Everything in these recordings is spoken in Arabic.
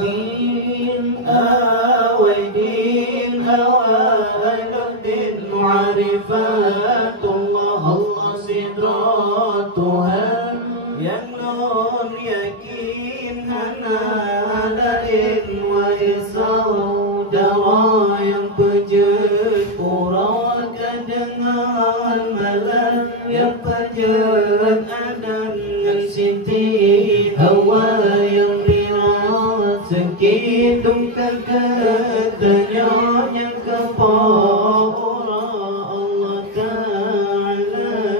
دين أويدين أوائل الدين معرفات الله الله سدراتها يمنون يكين هنالين وإسau dawa yang pejut puraka dengan malam yang pejut adam dengan siti hawa yang birat sekitung kegetanya yang kepala Allah Ta'ala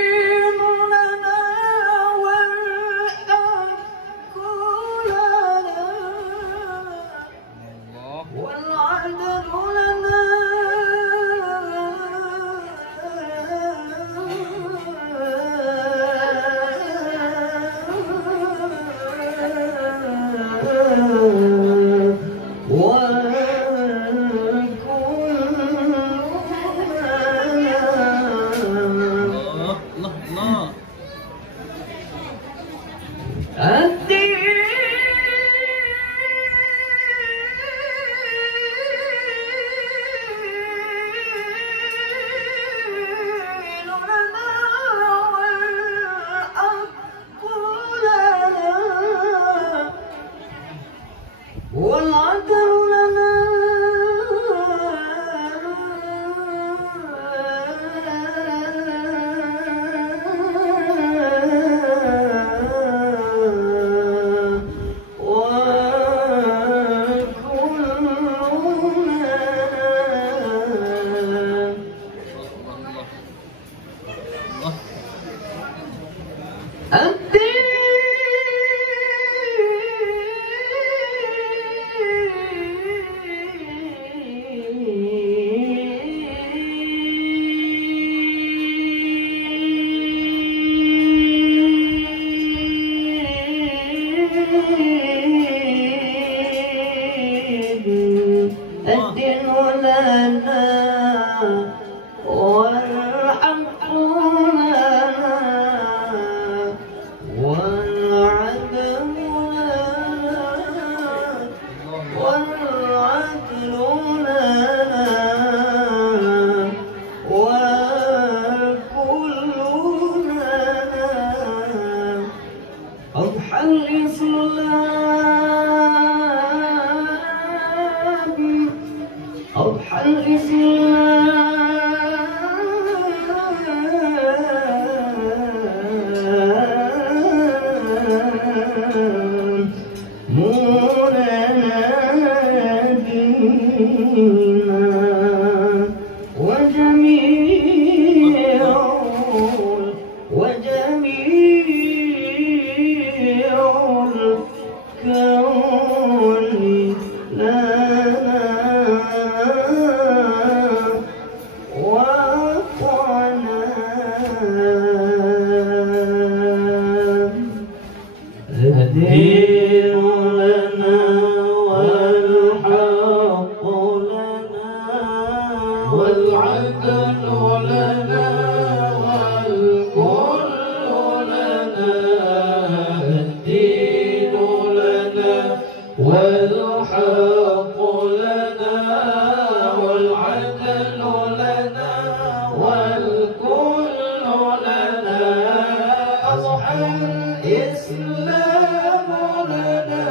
الدين لنا والحق لنا والعدل لنا والعدل لنا والكل لنا أضحى الإسلام أضحى الإسلام منادينا وجميع الكون لنا وطنا الدين لنا والحق لنا والعدل لنا والكل لنا الدين لنا والحق لنا والعدل لنا والكل لنا أضحى الإسلام لنا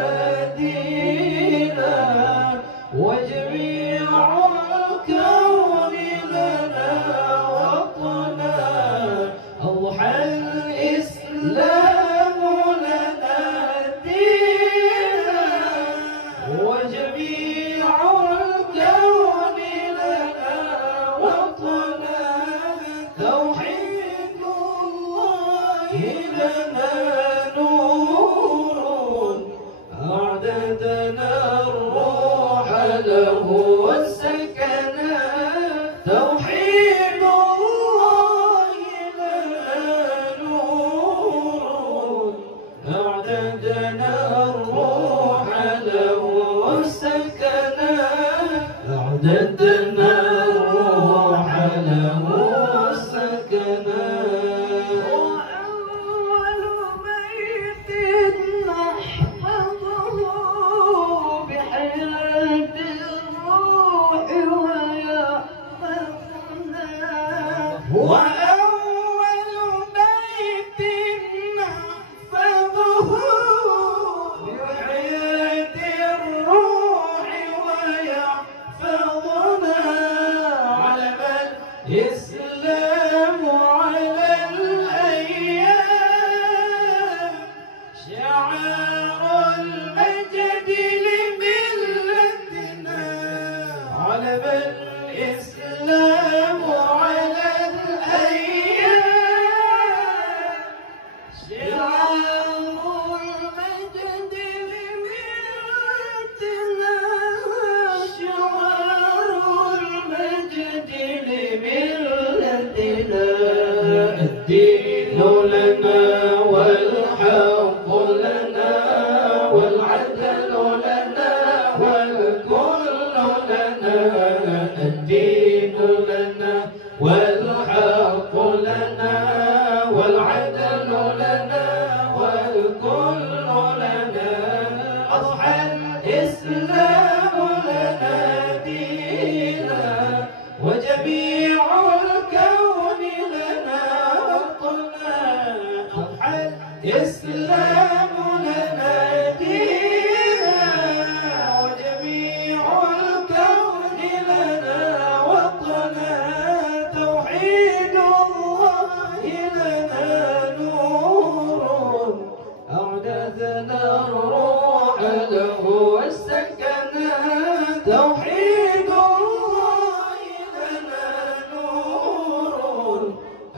دينا وجميع الكون لنا وأول بيت نحفظه بحياة الروح ويحفظنا علم الإسلام على الأيام شعار المجد لملتنا علم الإسلام على الأيام شعار المجد لملتنا شعار المجد لملتنا الدين لنا والحق لنا والعدل لنا والكل لنا الدين لنا والحق لنا والعدل لنا والكل لنا أضحى الإسلام لنا دينا وجميع الكون لنا وطنا أضحى الإسلام لنا دينا وجميع الكون لنا وطنا توحيد الله لنا نور أعددنا الروح له والسكنة توحيد الله لنا نور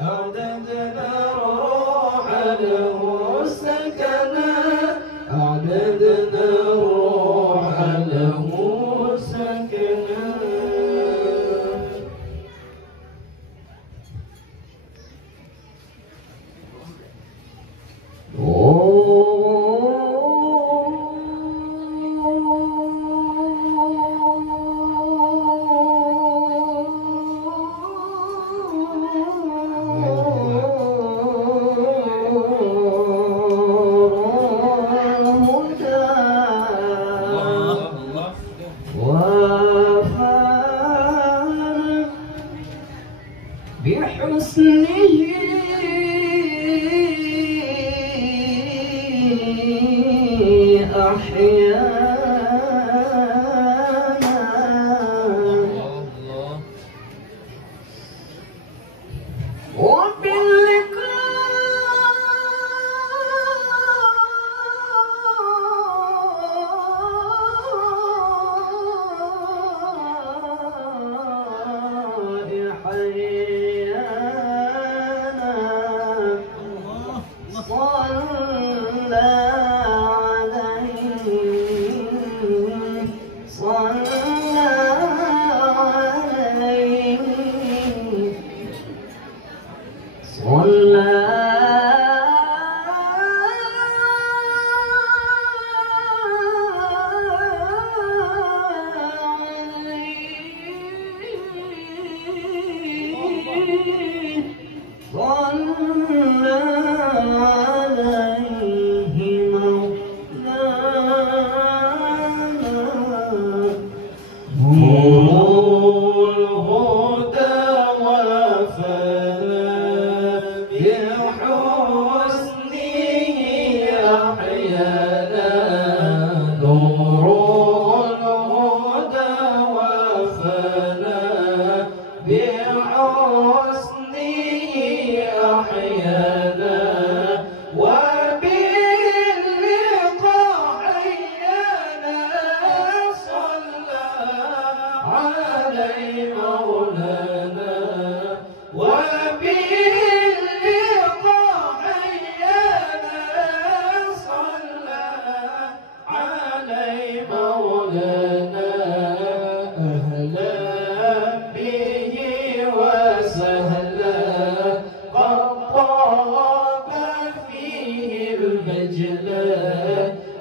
أعددنا الروح له والسكنة أعددنا الروح له والسكنة بحسنه أحيانا وباللقاء حيانا صلى عليه صلى عليه صلى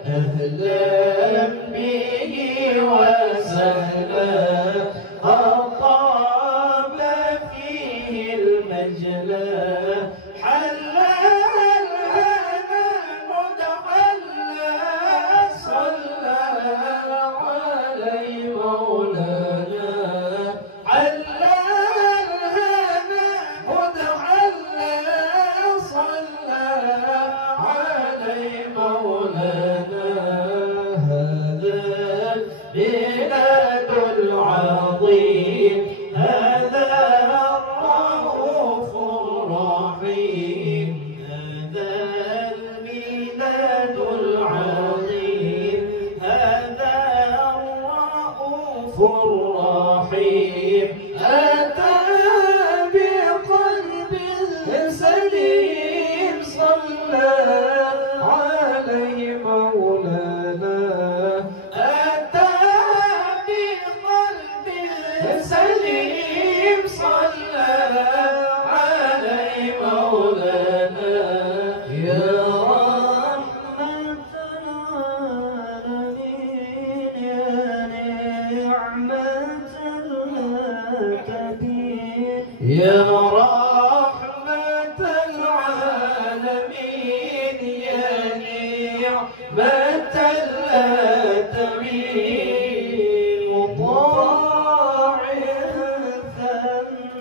أهلا به وسهلا أطاب فيه المجلى حلى الهنا متحلى صلى عليه مولانا حلى الهنا يا رحمة العالمين يا نعمة الآدمين مطاع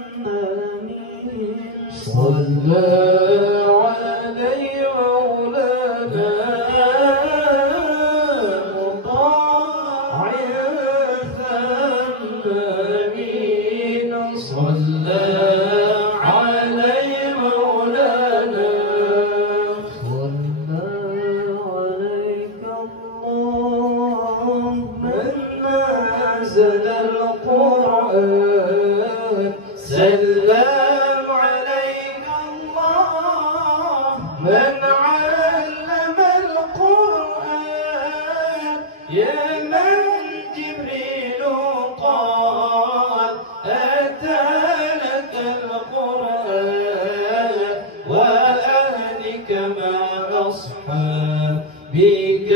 ثمين صلى عليه مولانا مطاع ثمين صلى عليه مولانا صلى عليك الله من نزل القرآن سلم عليك الله من علم القرآن يا من جبريل قال أتى لك القرآن وأهلك مع أصحابك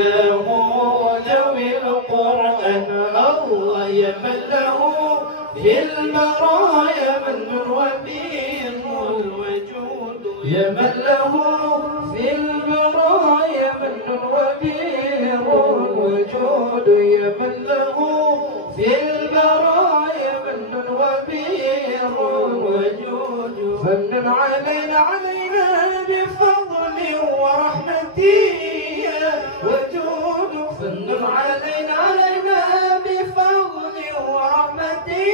ذوي القرآن الله يمن له في البرايا من وبير الوجود يمن له في البرايا من وبير الوجود يمن له في البرايا من وبير الوجود فمن علينا بفضل ورحمته وجود فمن علينا بفضل ورحمته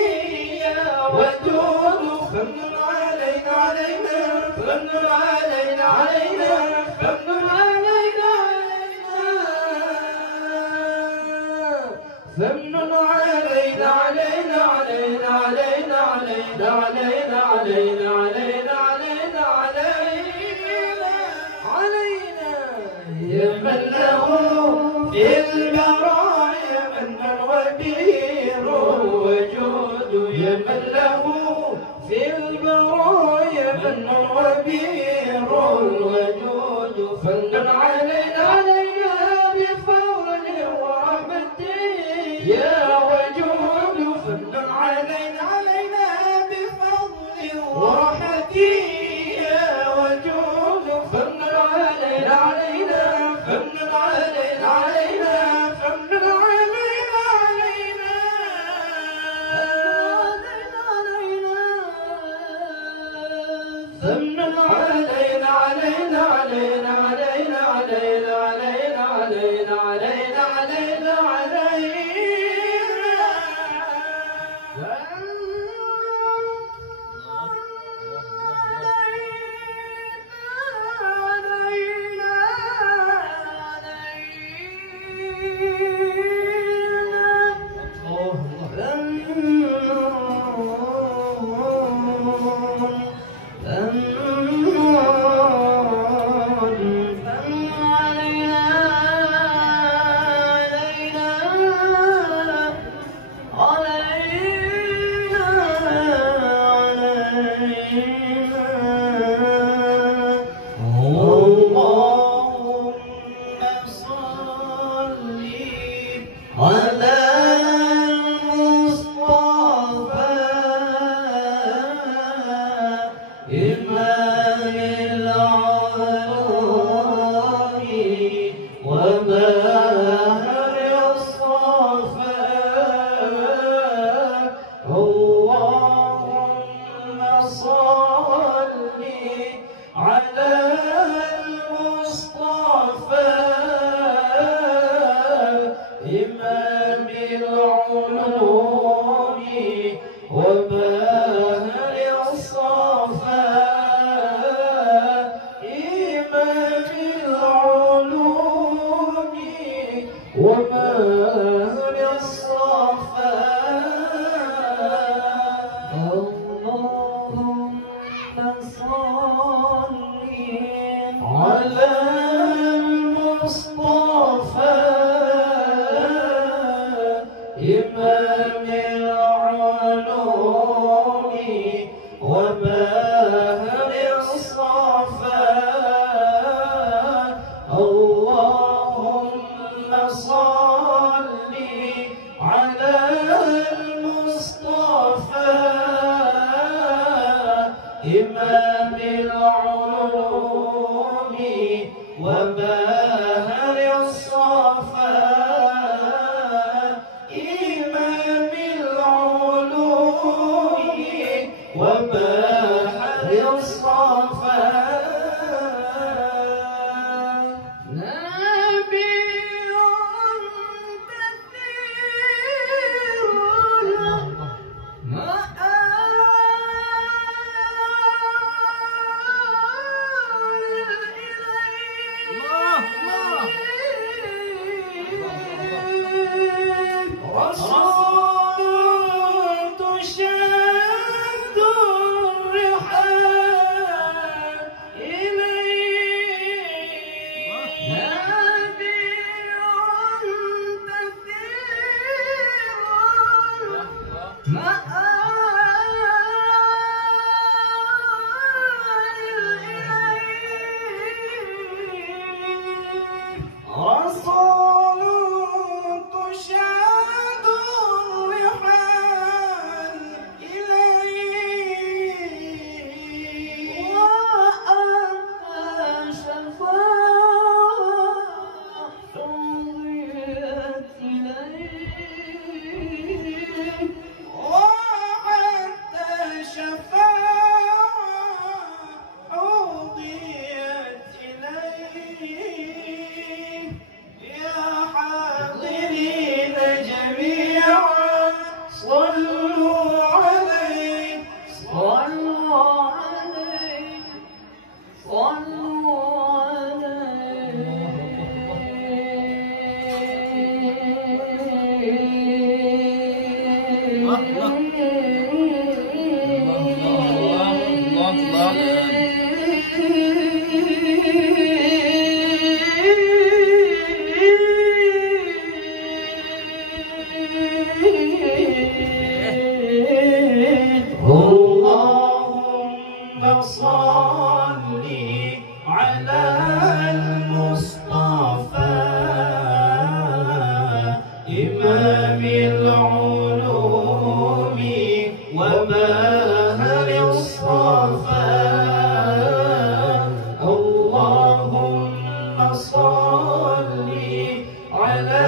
وجود فمن علينا فمن علينا فمن علينا فمن علينا يمن له في البرايا من وبير الوجود يمن له في البرايا من وبير الوجود فمن علينا بفضل ورحمته يا وجود فمن علينا بفضل ورحمته يا وجود فمن علينا فمن علينا فمن علينا فمن إمام العلوم وباهر الصفاء إمام العلوم وباهر الصفاء إمام العلوم وباهر الصفاء اللهم صل على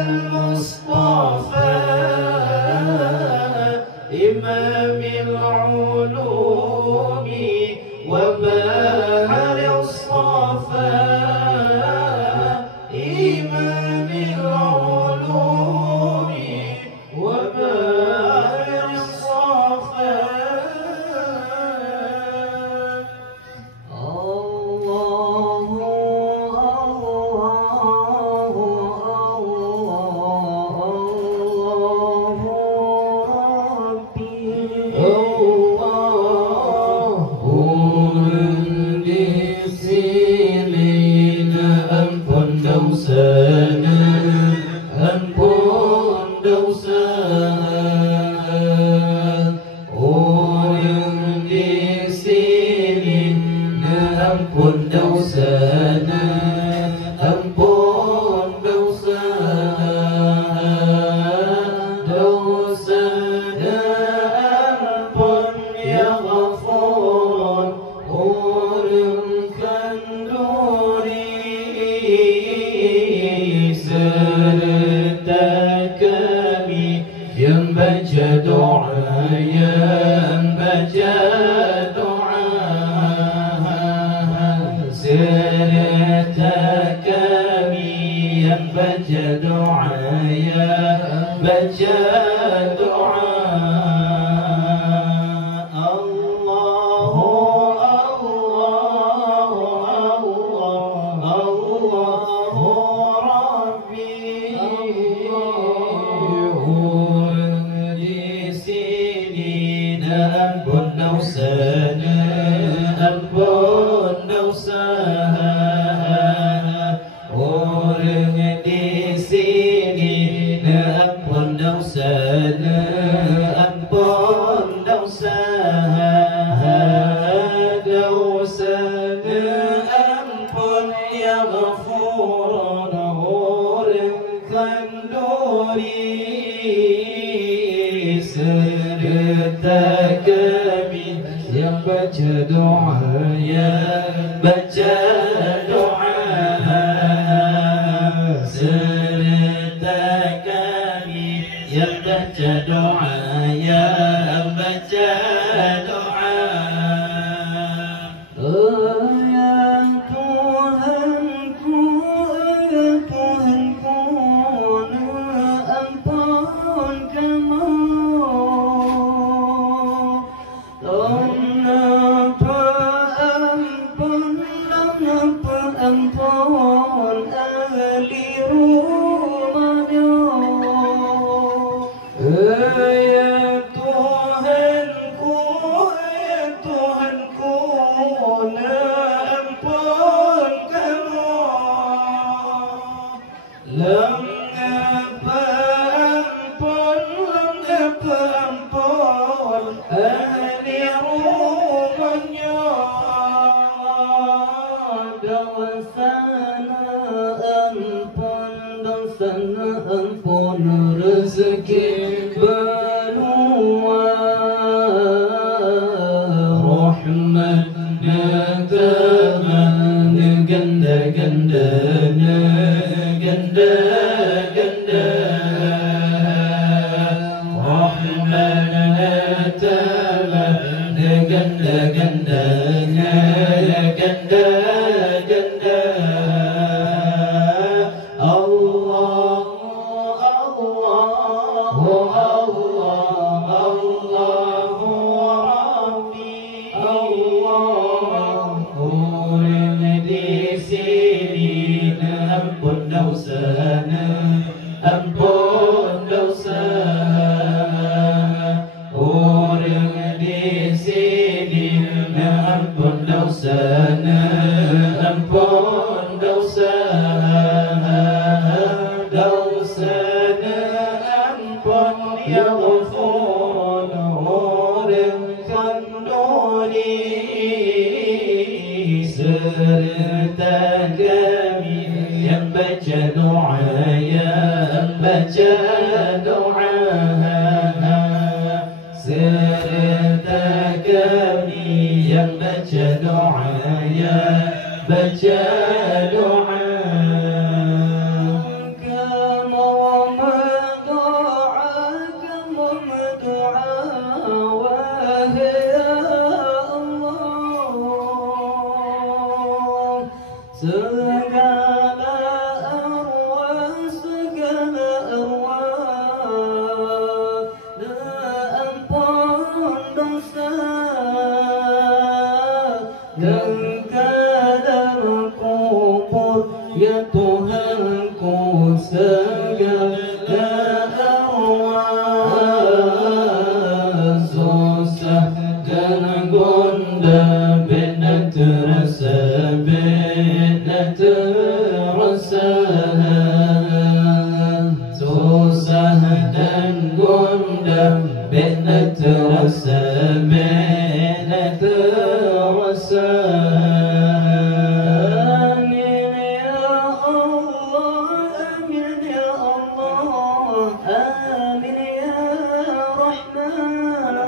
المصطفى إمام العلوم وباهر الصفاء إمام العلوم وباهر الصفاء الله ampun dosana, ampun dosana, dosana ampun ya Ghafur, urungkan duri serta kami yang baca doa, yang baca serta kami yang baca doa, yang baca doa. Allahu Rabbi, di sini ampun dosana, ampun dosana. Orang di sini ampun dosa, yang baca doa, yang baca doa, serta kami yang baca doa, yang baca doa. ampun ahli rumahnya. Ya Tuhanku, ya Tuhanku, ampun kamu. Lam ampun ahli rumahnya. Dosana ampun rezeki benua, rahmatnya taman ganda-gandanya, ganda-ganda, rahmatnya taman ganda-gandanya, ganda-ganda. Ampun dosana, ampun dosa. Orang di sini ampun dosana, ampun dosa. Dosana ampun ya Ghafur, orang kanduni serta kami yang baca doa, yang baca doa, serta kami yang baca doa, yang baca doa. Segala arwah ampun dosa dan kadar kubur, ya Tuhanku. Segala arwah susah dan gonda, bina terasa, terasa susah dan gonda, bina terasa, bina terasa. Amin ya Allah, amin ya Allah, amin ya Rahman.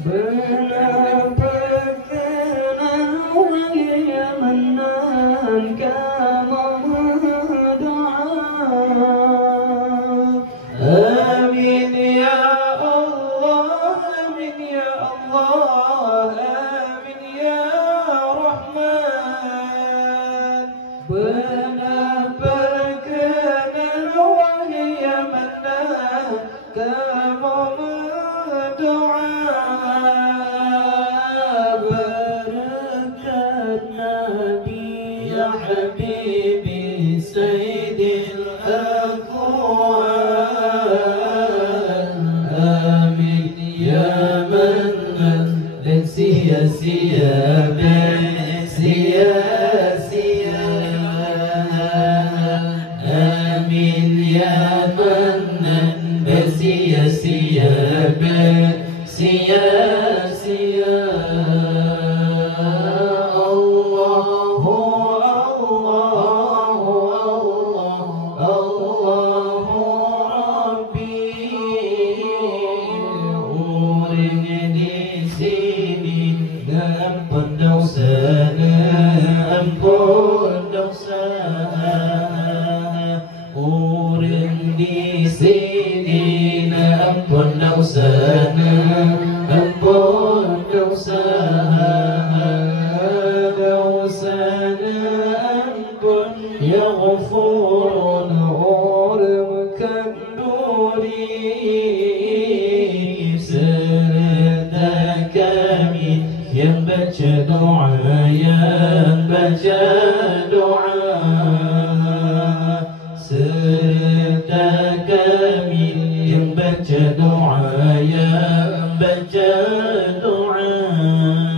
Benar perkenan ya Mannan, kama doa. Amin ya Allah, amin ya Allah, amin ya Rahman. Benar perkenan ya Mannan, kama doa. يا حبيبي سيد الأكوان، آمين يا من سيا سيا سيا سيا، آمين يا من سيا سيا سيا سيا. ampun dosana, ampun dosa. Urang di sini ampun dosana, ampun dosa. Dosana ampun ya Ghafurun, urang kanduri serta kami yang baca doa, yang baca doa, serta kami yang baca doa, yang baca doa.